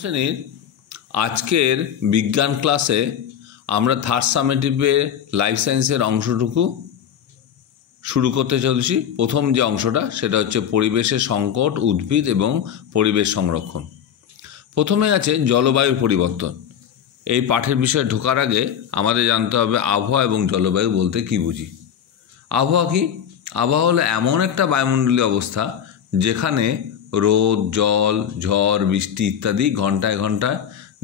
শ্রেণীর আজকের বিজ্ঞান ক্লাসে আমরা থার্ড সামেটিভের লাইফ সায়েন্সের অংশটুকু শুরু করতে চলেছি। প্রথম যে অংশটা সেটা হচ্ছে পরিবেশের সংকট, উদ্ভিদ এবং পরিবেশ সংরক্ষণ। প্রথমে আছে জলবায়ুর পরিবর্তন। এই পাঠের বিষয়ে ঢোকার আগে আমাদের জানতে হবে আবহাওয়া এবং জলবায়ু বলতে কী বুঝি। আবহাওয়া কি? আবহাওয়া হলো এমন একটা বায়ুমণ্ডলীয় অবস্থা যেখানে রোদ, জল, ঝড়, বৃষ্টি ইত্যাদি ঘন্টায় ঘন্টায়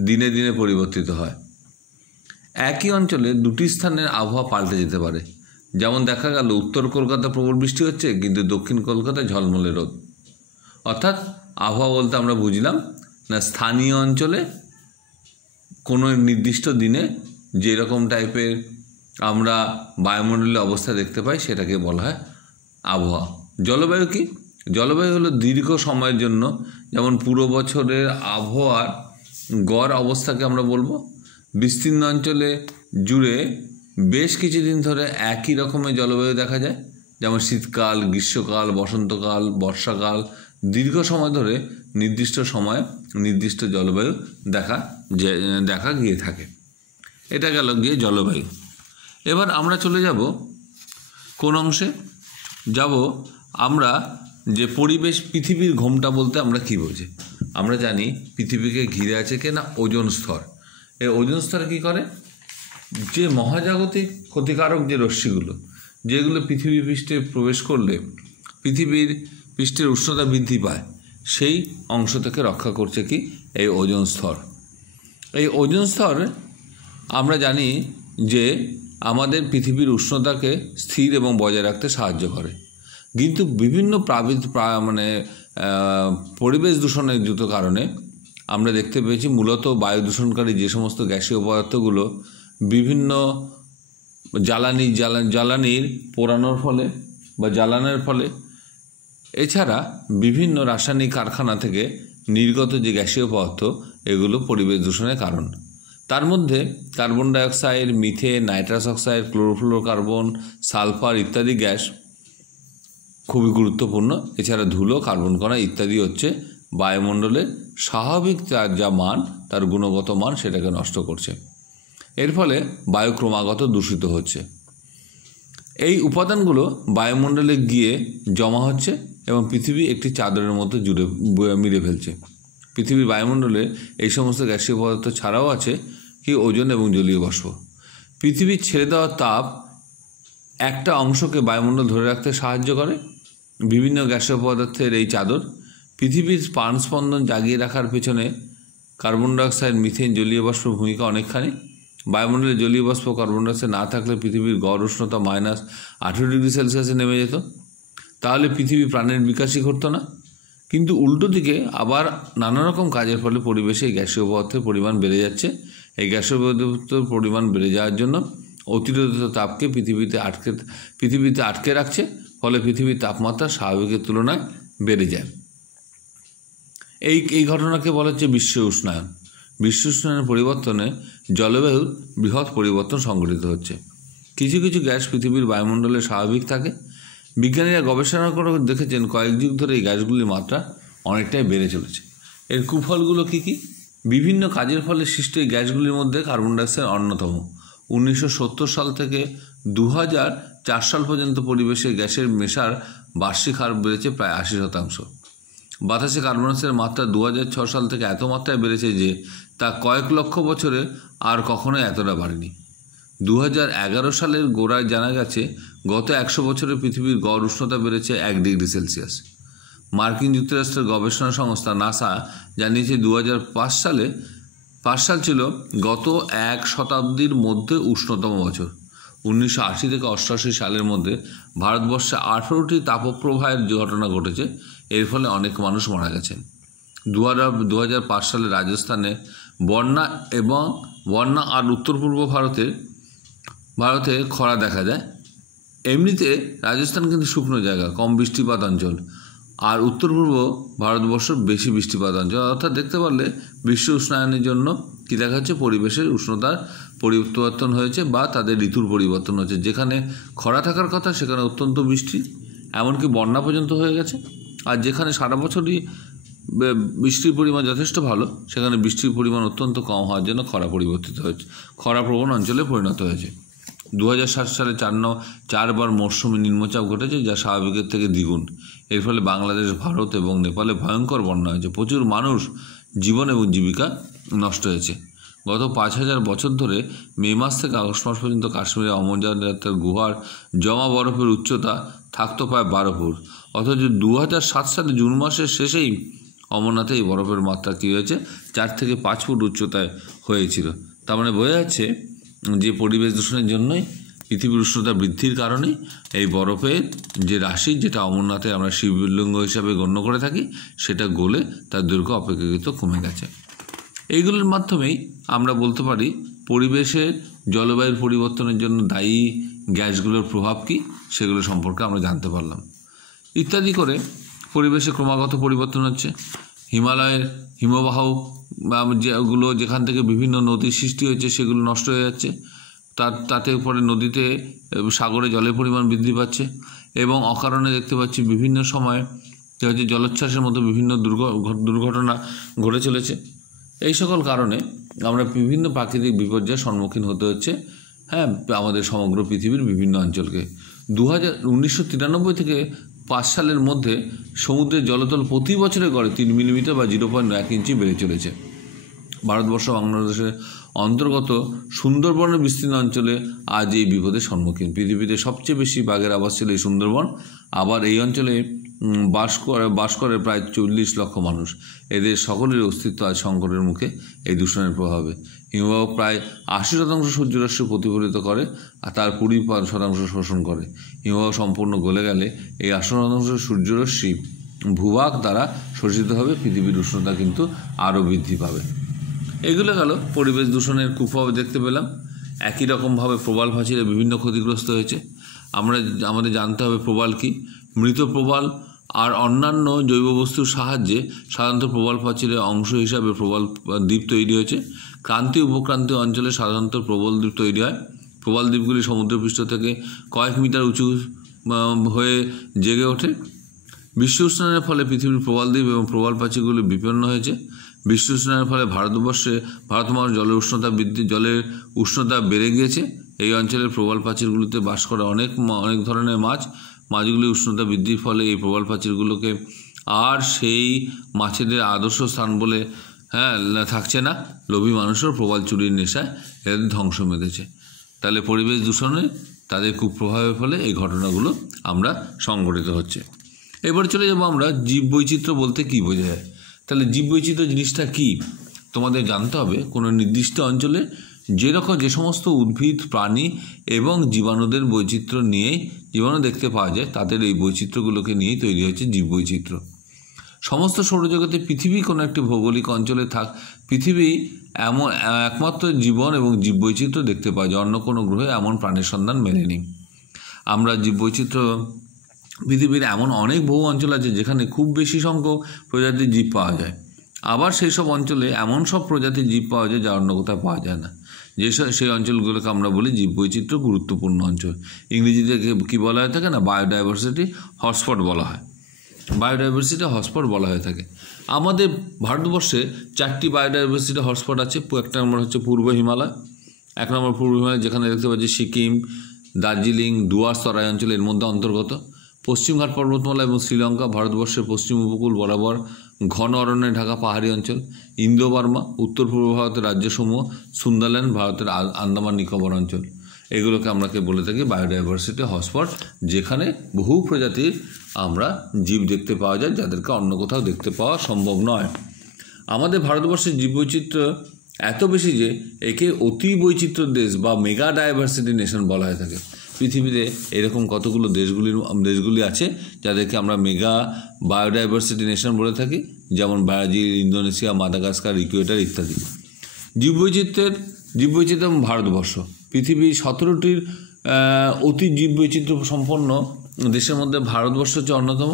দিনে দিনে পরিবর্তিত হয়। একই অঞ্চলে দুটি স্থানের আবহাওয়া পাল্টে যেতে পারে। যেমন দেখা গেল উত্তর কলকাতা প্রবল বৃষ্টি হচ্ছে, কিন্তু দক্ষিণ কলকাতায় ঝলমলে রোদ। অর্থাৎ আবহাওয়া বলতে আমরা বুঝলাম না স্থানীয় অঞ্চলে কোনো নির্দিষ্ট দিনে যেরকম টাইপের আমরা বায়ুমণ্ডলীয় অবস্থা দেখতে পাই সেটাকে বলা হয় আবহাওয়া। জলবায়ু কি? জলবায়ু হলো দীর্ঘ সময়ের জন্য, যেমন পুরো বছরের আবহাওয়ার গড় অবস্থাকে আমরা বলবো। বিস্তীর্ণ অঞ্চলে জুড়ে বেশ কিছুদিন ধরে একই রকমের জলবায়ু দেখা যায়, যেমন শীতকাল, গ্রীষ্মকাল, বসন্তকাল, বর্ষাকাল। দীর্ঘ সময় ধরে নির্দিষ্ট সময়ে নির্দিষ্ট জলবায়ু দেখা গিয়ে থাকে। এটা গেল গিয়ে জলবায়ু। এবার আমরা চলে যাব কোন অংশে যাব? আমরা যে পরিবেশ, পৃথিবীর ঘোমটা বলতে আমরা কি বুঝি? আমরা জানি পৃথিবীকে ঘিরে আছে কিনা ওজোন স্তর। এই ওজোন স্তর কী করে? যে মহাজাগতিক ক্ষতিকারক যে রশ্মিগুলো, যেগুলো পৃথিবী পৃষ্ঠে প্রবেশ করলে পৃথিবীর পৃষ্ঠের উষ্ণতা বৃদ্ধি পায়, সেই অংশ থেকে রক্ষা করছে কি? এই ওজোন স্তর। এই ওজোন স্তর আমরা জানি যে আমাদের পৃথিবীর উষ্ণতাকে স্থির এবং বজায় রাখতে সাহায্য করে। কিন্তু বিভিন্ন পরিবেশ দূষণের দ্রুত কারণে আমরা দেখতে পেয়েছি মূলত বায়ু দূষণকারী যে সমস্ত গ্যাসীয় পদার্থগুলো বিভিন্ন জ্বালানির পোড়ানোর ফলে বা জ্বালানোর ফলে, এছাড়া বিভিন্ন রাসায়নিক কারখানা থেকে নির্গত যে গ্যাসীয় পদার্থ, এগুলো পরিবেশ দূষণের কারণ। তার মধ্যে carbon dioxide, methane, nitrous oxide, chlorofluorocarbon, sulphur ইত্যাদি গ্যাস খুবই গুরুত্বপূর্ণ। এছাড়া ধুলো, কার্বন কণা ইত্যাদি হচ্ছে বায়ুমণ্ডলের স্বাভাবিক যা মান, তার গুণগত মান সেটাকে নষ্ট করছে। এর ফলে বায়ু ক্রমাগত দূষিত হচ্ছে। এই উপাদানগুলো বায়ুমণ্ডলে গিয়ে জমা হচ্ছে এবং পৃথিবী একটি চাদরের মতো মিলে ফেলছে। পৃথিবীর বায়ুমণ্ডলে এই সমস্ত গ্যাসীয় পদার্থ ছাড়াও আছে কি? ওজোন এবং জলীয় বাষ্প। পৃথিবীর ছেড়ে দেওয়া তাপ একটা অংশকে বায়ুমণ্ডল ধরে রাখতে সাহায্য করে। বিভিন্ন গ্যাসীয় পদার্থের এই চাদর পৃথিবীর প্রাণস্পন্দন জাগিয়ে রাখার পেছনে কার্বন ডাইঅক্সাইড, মিথেন, জলীয় বাষ্পের ভূমিকা অনেকখানি। বায়ুমণ্ডলে জলীয় বাষ্প, কার্বন ডাইঅক্সাইড না থাকলে পৃথিবীর গড় উষ্ণতা -18°C নেমে যেত। তাহলে পৃথিবী প্রাণের বিকাশই ঘটতো না। কিন্তু উল্টো দিকে আবার নানা রকম কাজের ফলে পরিবেশে এই গ্যাসীয় পদার্থের পরিমাণ বেড়ে যাচ্ছে। এই গ্যাসীয় পদার্থের পরিমাণ বেড়ে যাওয়ার জন্য অতিরিক্ত তাপকে পৃথিবীতে আটকে রাখছে, ফলে পৃথিবীর তাপমাত্রা স্বাভাবিকের তুলনায় বেড়ে যায়। এই ঘটনাকে বলা হচ্ছে বিশ্ব উষ্ণায়ন। বিশ্ব উষ্ণায়নের পরিবর্তনে জলবায়ুর বৃহৎ পরিবর্তন সংঘটিত হচ্ছে। কিছু কিছু গ্যাস পৃথিবীর বায়ুমণ্ডলে স্বাভাবিক থাকে। বিজ্ঞানীরা গবেষণা করে দেখেছেন কয়েক যুগ ধরে এই গ্যাসগুলির মাত্রা অনেকটাই বেড়ে চলেছে। এর কুফলগুলো কী কী? বিভিন্ন কাজের ফলে সৃষ্ট এই গ্যাসগুলির মধ্যে কার্বন ডাইঅক্সাইড অন্যতম। 1970 সাল থেকে 2004 সাল পর্যন্ত পরিবেশে গ্যাসের মেশার বার্ষিক হার বেড়েছে প্রায় 80%। বাতাসে কার্বন ডাইঅক্সাইডের মাত্রা 2006 সাল থেকে এত মাত্রায় বেড়েছে যে তা কয়েক লক্ষ বছরে আর কখনোই এতটা বাড়েনি। 2011 সালের গোড়ায় জানা গেছে গত 100 বছরে পৃথিবীর গড় উষ্ণতা বেড়েছে 1°C। মার্কিন যুক্তরাষ্ট্রের গবেষণা সংস্থা নাসা জানিয়েছে 2005 সাল ছিল গত এক শতাব্দীর মধ্যে উষ্ণতম বছর। 1980 থেকে 88 সালের মধ্যে ভারতবর্ষে 18টি তাপপ্রবাহের ঘটনা ঘটেছে। এর ফলে অনেক মানুষ মারা গেছেন। 2005 সালে রাজস্থানে বন্যা আর উত্তর পূর্ব ভারতে খরা দেখা যায়। এমনিতে রাজস্থান কিন্তু শুকনো জায়গা, কম বৃষ্টিপাত অঞ্চল, আর উত্তর পূর্ব ভারতবর্ষ বেশি বৃষ্টিপাত অঞ্চল। অর্থাৎ দেখতে পারলে বিশ্ব উষ্ণায়নের জন্য কী দেখা যাচ্ছে? পরিবেশের উষ্ণতার পরিবর্তন হয়েছে বা তাদের ঋতুর পরিবর্তন হয়েছে। যেখানে খরা থাকার কথা সেখানে অত্যন্ত বৃষ্টি, এমনকি বন্যা পর্যন্ত হয়ে গেছে। আর যেখানে সারা বছরই বৃষ্টির পরিমাণ যথেষ্ট ভালো, সেখানে বৃষ্টির পরিমাণ অত্যন্ত কম হওয়ার জন্য খরা পরিবর্তিত হয়েছে, খরাপ্রবণ অঞ্চলে পরিণত হয়েছে। 2007 সালে 4বার মৌসুমী নিম্নচাপ ঘটেছে, যা স্বাভাবিকের থেকে দ্বিগুণ। এর ফলে বাংলাদেশ, ভারত এবং নেপালে ভয়ঙ্কর বন্যা হয়েছে। প্রচুর মানুষ জীবন এবং জীবিকা নষ্ট হয়েছে। গত 5000 বছর ধরে মে মাস থেকে আগস্ট মাস পর্যন্ত কাশ্মীরে অমরনাথের গুহার জমা বরফের উচ্চতা থাকতো প্রায় 12 ফুট, অথচ 2007 সালে জুন মাসের শেষেই অমরনাথে এই বরফের মাত্রা কী হয়েছে, 4 থেকে 5 ফুট উচ্চতায় হয়েছিল। তার মানে বোঝা যাচ্ছে যে পরিবেশ দূষণের জন্যই, পৃথিবীর উষ্ণতা বৃদ্ধির কারণে এই বরফের যে রাশি, যেটা অমরনাথে আমরা শিবলিঙ্গ হিসাবে গণ্য করে থাকি, সেটা গলে তার দৈর্ঘ্য অপেক্ষাকৃত কমে গেছে। এইগুলোর মাধ্যমেই আমরা বলতে পারি পরিবেশের জলবায়ুর পরিবর্তনের জন্য দায়ী গ্যাসগুলোর প্রভাব কী, সেগুলো সম্পর্কে আমরা জানতে পারলাম। ইত্যাদি করে পরিবেশে ক্রমাগত পরিবর্তন হচ্ছে। হিমালয়ের হিমবাহ যেগুলো, যেখান থেকে বিভিন্ন নদীর সৃষ্টি হয়েছে, সেগুলো নষ্ট হয়ে যাচ্ছে। তাতে পরে নদীতে, সাগরে জলের পরিমাণ বৃদ্ধি পাচ্ছে এবং অকারণে দেখতে পাচ্ছি বিভিন্ন সময় হচ্ছে জলোচ্ছ্বাসের মতো বিভিন্ন দুর্ঘটনা ঘটে চলেছে। এই সকল কারণে আমরা বিভিন্ন প্রাকৃতিক বিপর্যয়ের সম্মুখীন হতে হচ্ছে, হ্যাঁ, আমাদের সমগ্র পৃথিবীর বিভিন্ন অঞ্চলকে। 1993 থেকে 5 সালের মধ্যে সমুদ্রের জলতল প্রতি বছরে গড়ে 3 মিলিমিটার বা 0.1 ইঞ্চি বেড়ে চলেছে। ভারতবর্ষ বাংলাদেশের অন্তর্গত সুন্দরবনের বিস্তীর্ণ অঞ্চলে আজ এই বিপদের সম্মুখীন। পৃথিবীতে সবচেয়ে বেশি বাঘের আবাস ছিল এই সুন্দরবন। আবার এই অঞ্চলে বাস করে প্রায় 40 লক্ষ মানুষ। এদের সকলের অস্তিত্ব আজ সংকটের মুখে এই দূষণের প্রভাবে। হিমবাহ প্রায় 80% সূর্যরশ্মি প্রতিফলিত করে আর তার 20% শোষণ করে। হিমবাহ সম্পূর্ণ গলে গেলে এই 80% সূর্যরশ্মি ভূভাগ দ্বারা শোষিত হবে, পৃথিবীর উষ্ণতা কিন্তু আরও বৃদ্ধি পাবে। এগুলো গেল পরিবেশ দূষণের কুপ্রভাব দেখতে পেলাম। একই রকমভাবে প্রবাল প্রাচীরে বিভিন্ন ক্ষতিগ্রস্ত হয়েছে। আমাদের জানতে হবে প্রবাল কি। মৃত প্রবাল আর অন্যান্য জৈব বস্তুর সাহায্যে সাধারণত প্রবাল প্রাচীরের অংশ হিসাবে প্রবাল দ্বীপ তৈরি হয়েছে। ক্রান্তীয় উপক্রান্তীয় অঞ্চলে সাধারণত প্রবাল দ্বীপ তৈরি হয়। প্রবাল দ্বীপগুলি সমুদ্রপৃষ্ঠ থেকে কয়েক মিটার উঁচু হয়ে জেগে ওঠে। বিশ্ব উষ্ণায়নের ফলে পৃথিবীর প্রবাল দ্বীপ এবং প্রবাল প্রাচীরগুলি বিপন্ন হয়েছে। বিশ্ব উষ্ণায়নের ফলে ভারত মহাসাগরের জলের উষ্ণতা বেড়ে গিয়েছে। এই অঞ্চলের প্রবাল প্রাচীরগুলিতে বাস করে অনেক ধরনের মাছগুলি উষ্ণতা বৃদ্ধির ফলে এই প্রবাল প্রাচীরগুলোকে আর সেই মাছেদের আদর্শ স্থান বলে থাকছে না। লোভী মানুষের প্রবাল চুরির নেশায় এদের ধ্বংস মেতেছে। তাহলে পরিবেশ দূষণে তাদের কুপ্রভাবের ফলে এই ঘটনাগুলো আমরা সংঘটিত হচ্ছে। এবার চলে যাব আমরা জীববৈচিত্র্য বলতে কী বোঝা যায়। তাহলে জীববৈচিত্র্য জিনিসটা কি তোমাদের জানতে হবে। কোনো নির্দিষ্ট অঞ্চলে যে সমস্ত উদ্ভিদ, প্রাণী এবং জীবাণুদের বৈচিত্র্য নিয়েই জীবাণু দেখতে পাওয়া যায়, তাদের এই বৈচিত্র্যগুলোকে নিয়েই তৈরি হয়েছে জীববৈচিত্র্য। সমস্ত সৌরজগতে পৃথিবী কোনো একটি ভৌগোলিক অঞ্চলে পৃথিবী এমন একমাত্র জীবন এবং জীববৈচিত্র্য দেখতে পাওয়া যায়। অন্য কোনো গ্রহে এমন প্রাণীর সন্ধান মেলেনি। আমরা জীববৈচিত্র্য পৃথিবীর এমন অনেক বহু অঞ্চল আছে যেখানে খুব বেশি সংখ্যক প্রজাতির জীব পাওয়া যায়। আবার সেই সব অঞ্চলে এমন সব প্রজাতির জীব পাওয়া যায় যা অন্য কোথাও পাওয়া যায় না। সেই অঞ্চলগুলোকে আমরা বলি জীববৈচিত্র্য গুরুত্বপূর্ণ অঞ্চল। ইংরেজিতে কী বলা হয়ে থাকে না, বায়োডাইভার্সিটি হটস্পট বলা হয়। বায়োডাইভার্সিটি হটস্পট বলা হয়ে থাকে। আমাদের ভারতবর্ষে 4টি বায়োডাইভার্সিটি হটস্পট আছে। একটা নম্বর হচ্ছে পূর্ব হিমালয়, 1 নম্বর পূর্ব হিমালয়, যেখানে দেখতে পাচ্ছি সিকিম, দার্জিলিং, ডুয়ার্স তরাই অঞ্চল এর মধ্যে অন্তর্গত। পশ্চিমঘাট পর্বতমালা এবং শ্রীলঙ্কা ভারতবর্ষের পশ্চিম উপকূল বরাবর ঘন অরণ্যে ঢাকা পাহাড়ি অঞ্চল। ইন্দো বার্মা, উত্তর পূর্ব ভারতের রাজ্যসমূহ, সুন্দারল্যান্ড ভারতের আন্দামান নিকোবর অঞ্চল। এগুলোকে আমরা বলে থাকি বায়োডাইভার্সিটি হটস্পট, যেখানে বহু প্রজাতির আমরা জীব দেখতে পাওয়া যায় যাদেরকে অন্য কোথাও দেখতে পাওয়া সম্ভব নয়। আমাদের ভারতবর্ষের জীববৈচিত্র্য এত বেশি যে একে অতি বৈচিত্র্য দেশ বা মেগা ডাইভার্সিটি নেশন বলা হয়ে থাকে। পৃথিবীতে এরকম কতগুলো দেশগুলি আছে যাদেরকে আমরা মেগা বায়োডাইভার্সিটি নেশন বলে থাকি, যেমন ব্রাজিল, ইন্দোনেশিয়া, মাদাগাস্কার, ইকুয়েডর ইত্যাদি। জীববৈচিত্র্য এবং ভারতবর্ষ পৃথিবীর 17টির অতি জীববৈচিত্র্য সম্পন্ন দেশের মধ্যে ভারতবর্ষ হচ্ছে অন্যতম।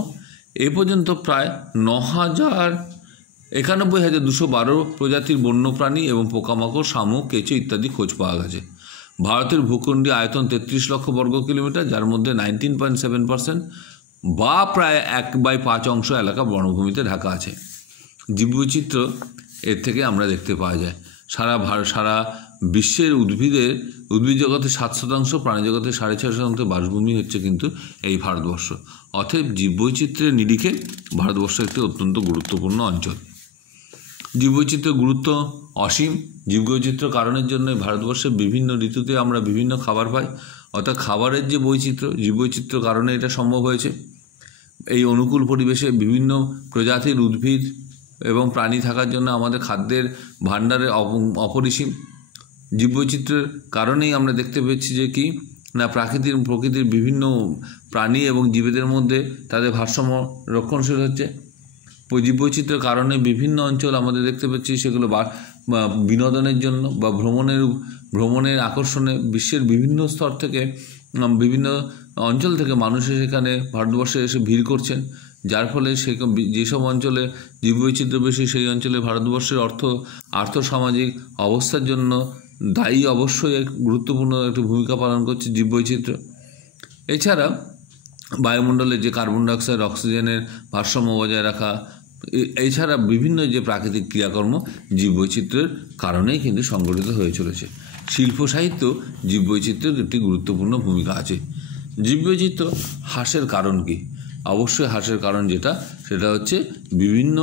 এ পর্যন্ত প্রায় 91,212 প্রজাতির বন্যপ্রাণী এবং পোকামাকড়, শামুক, কেঁচো ইত্যাদি খোঁজ পাওয়া গেছে। ভারতের ভূখণ্ডীয় আয়তন 33 লক্ষ বর্গ কিলোমিটার, যার মধ্যে 19.7% বা প্রায় 1/5 অংশ এলাকা বনভূমিতে ঢাকা আছে। জীববৈচিত্র্য এর থেকে আমরা দেখতে পাওয়া যায়। সারা বিশ্বের উদ্ভিদ জগতের 7%, প্রাণী জগতের 6.5% বাসভূমি হচ্ছে কিন্তু এই ভারতবর্ষ। অতএব জীববৈচিত্র্যের নিরিখে ভারতবর্ষ একটি অত্যন্ত গুরুত্বপূর্ণ অঞ্চল। জীববৈচিত্র্যের গুরুত্ব অসীম। জীববৈচিত্র্য কারণের জন্য ভারতবর্ষের বিভিন্ন ঋতুতে আমরা বিভিন্ন খাবার পাই, অর্থাৎ খাবারের যে বৈচিত্র্য, জীববৈচিত্র্য কারণে এটা সম্ভব হয়েছে। এই অনুকূল পরিবেশে বিভিন্ন প্রজাতির উদ্ভিদ এবং প্রাণী থাকার জন্য আমাদের খাদ্যের ভাণ্ডারের অপরিসীম। জীববৈচিত্র্যের কারণেই আমরা দেখতে পেয়েছি যে কি না প্রকৃতির বিভিন্ন প্রাণী এবং জীবেদের মধ্যে তাদের ভারসাম্য রক্ষণশীল হচ্ছে। জীববৈচিত্র্যের কারণে বিভিন্ন অঞ্চল আমাদের দেখতে পাচ্ছি সেগুলো বিনোদনের জন্য বা ভ্রমণের আকর্ষণে বিশ্বের বিভিন্ন স্তর থেকে, বিভিন্ন অঞ্চল থেকে মানুষ সেখানে ভারতবর্ষে এসে ভিড় করছেন, যার ফলে যেসব অঞ্চলে জীববৈচিত্র্য বেশি সেই অঞ্চলে ভারতবর্ষের আর্থসামাজিক অবস্থার জন্য দায়ী অবশ্যই এক গুরুত্বপূর্ণ একটি ভূমিকা পালন করছে জীববৈচিত্র্য। এছাড়া বায়ুমণ্ডলে যে কার্বন ডাইঅক্সাইড, অক্সিজেনের ভারসাম্য বজায় রাখা, এছাড়া বিভিন্ন যে প্রাকৃতিক ক্রিয়াকর্ম জীববৈচিত্র্যের কারণেই কিন্তু সংগঠিত হয়ে চলেছে। শিল্প সাহিত্য জীববৈচিত্র্যের একটি গুরুত্বপূর্ণ ভূমিকা আছে। জীববৈচিত্র্য হ্রাসের কারণ কি? অবশ্যই হ্রাসের কারণ সেটা হচ্ছে বিভিন্ন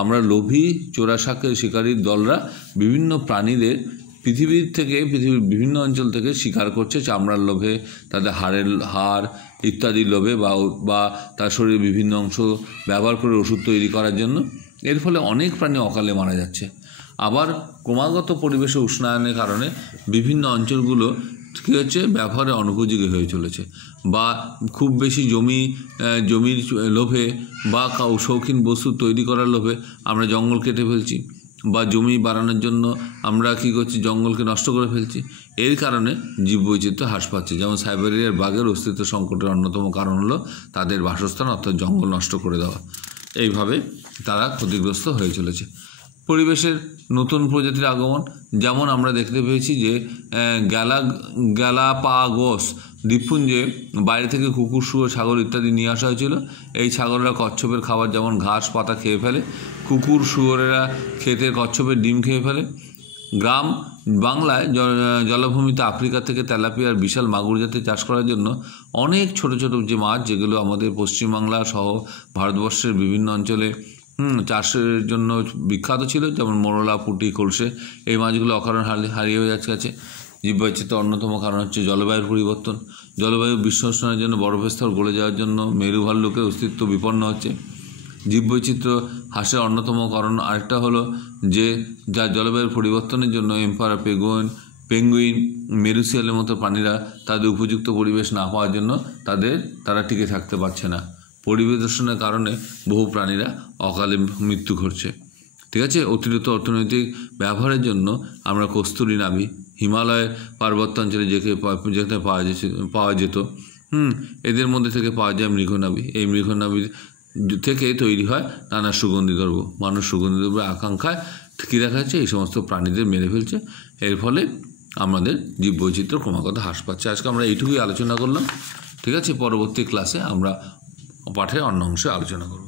আমরা লোভী চোরা শিকারীর দলরা বিভিন্ন প্রাণীদের পৃথিবীর বিভিন্ন অঞ্চল থেকে শিকার করছে চামড়ার লোভে, তাদের হাড় ইত্যাদির লোভে বা তার শরীরের বিভিন্ন অংশ ব্যবহার করে ওষুধ তৈরি করার জন্য। এর ফলে অনেক প্রাণী অকালে মারা যাচ্ছে। আবার ক্রমাগত পরিবেশে উষ্ণায়নের কারণে বিভিন্ন অঞ্চলগুলো কী হচ্ছে ব্যবহারে অনুপযোগী হয়ে চলেছে, বা খুব বেশি জমির লোভে বা শৌখিন বস্তু তৈরি করার লোভে আমরা জঙ্গল কেটে ফেলছি, বা জমি বাড়ানোর জন্য আমরা কী করছি জঙ্গলকে নষ্ট করে ফেলছি। এর কারণে জীববৈচিত্র্য হ্রাস পাচ্ছে। যেমন সাইবেরিয়ার বাঘের অস্তিত্ব সংকটের অন্যতম কারণ হলো তাদের বাসস্থান অর্থাৎ জঙ্গল নষ্ট করে দেওয়া। এইভাবে তারা ক্ষতিগ্রস্ত হয়ে চলেছে। পরিবেশের নতুন প্রজাতির আগমন, যেমন আমরা দেখতে পেয়েছি যে গ্যালাপাগোস দ্বীপপুঞ্জে বাইরে থেকে কুকুর, শুয়োর, ছাগল ইত্যাদি নিয়ে আসা হয়েছিল। এই ছাগলরা কচ্ছপের খাবার যেমন ঘাস পাতা খেয়ে ফেলে, কুকুর শুয়োরেরা খেতে কচ্ছপের ডিম খেয়ে ফেলে। গ্রাম বাংলায় জলাভূমিতে আফ্রিকা থেকে তেলাপিয়ার বিশাল মাগুর জাতীয় চাষ করার জন্য অনেক ছোট ছোট যে মাছ, যেগুলো আমাদের পশ্চিমবাংলা সহ ভারতবর্ষের বিভিন্ন অঞ্চলে চাষের জন্য বিখ্যাত ছিল, যেমন মোরলা, পুঁটি, কলসে, এই মাছগুলো অকারণ হারিয়ে হয়ে যাচ্ছে। জীববৈচিত্র্যের অন্যতম কারণ হচ্ছে জলবায়ুর পরিবর্তন। জলবায়ু বিশ্ব উষ্ণায়নের জন্য বরফের স্তর গলে যাওয়ার জন্য মেরু ভাল্লুকের অস্তিত্ব বিপন্ন হচ্ছে। জীববৈচিত্র্য হ্রাসের অন্যতম কারণ আরেকটা হলো যে জলবায়ুর পরিবর্তনের জন্য এম্পায়ার পেঙ্গুইন, মেরুশিয়ালের মতো প্রাণীরা তাদের উপযুক্ত পরিবেশ না পাওয়ার জন্য তারা টিকে থাকতে পারছে না। পরিবেশ দূষণের কারণে বহু প্রাণীরা অকালে মৃত্যু ঘটছে। ঠিক আছে। অতিরিক্ত অর্থনৈতিক ব্যবহারের জন্য আমরা কস্তুরী নাভি, হিমালয়ের পার্বত্যাঞ্চলে যেখানে পাওয়া যেত, এদের মধ্যে থেকে পাওয়া যায় মৃগনাভি। এই মৃগনাভি থেকে তৈরি হয় নানা সুগন্ধি দ্রব্য। মানুষ সুগন্ধি দ্রব্যের আকাঙ্ক্ষায় কী দেখা যাচ্ছে এই সমস্ত প্রাণীদের মেরে ফেলছে। এর ফলে আমাদের জীববৈচিত্র্য ক্রমাগত হ্রাস পাচ্ছে। আজকে আমরা এইটুকুই আলোচনা করলাম। ঠিক আছে। পরবর্তী ক্লাসে আমরা পাঠের অন্য অংশে আলোচনা করব।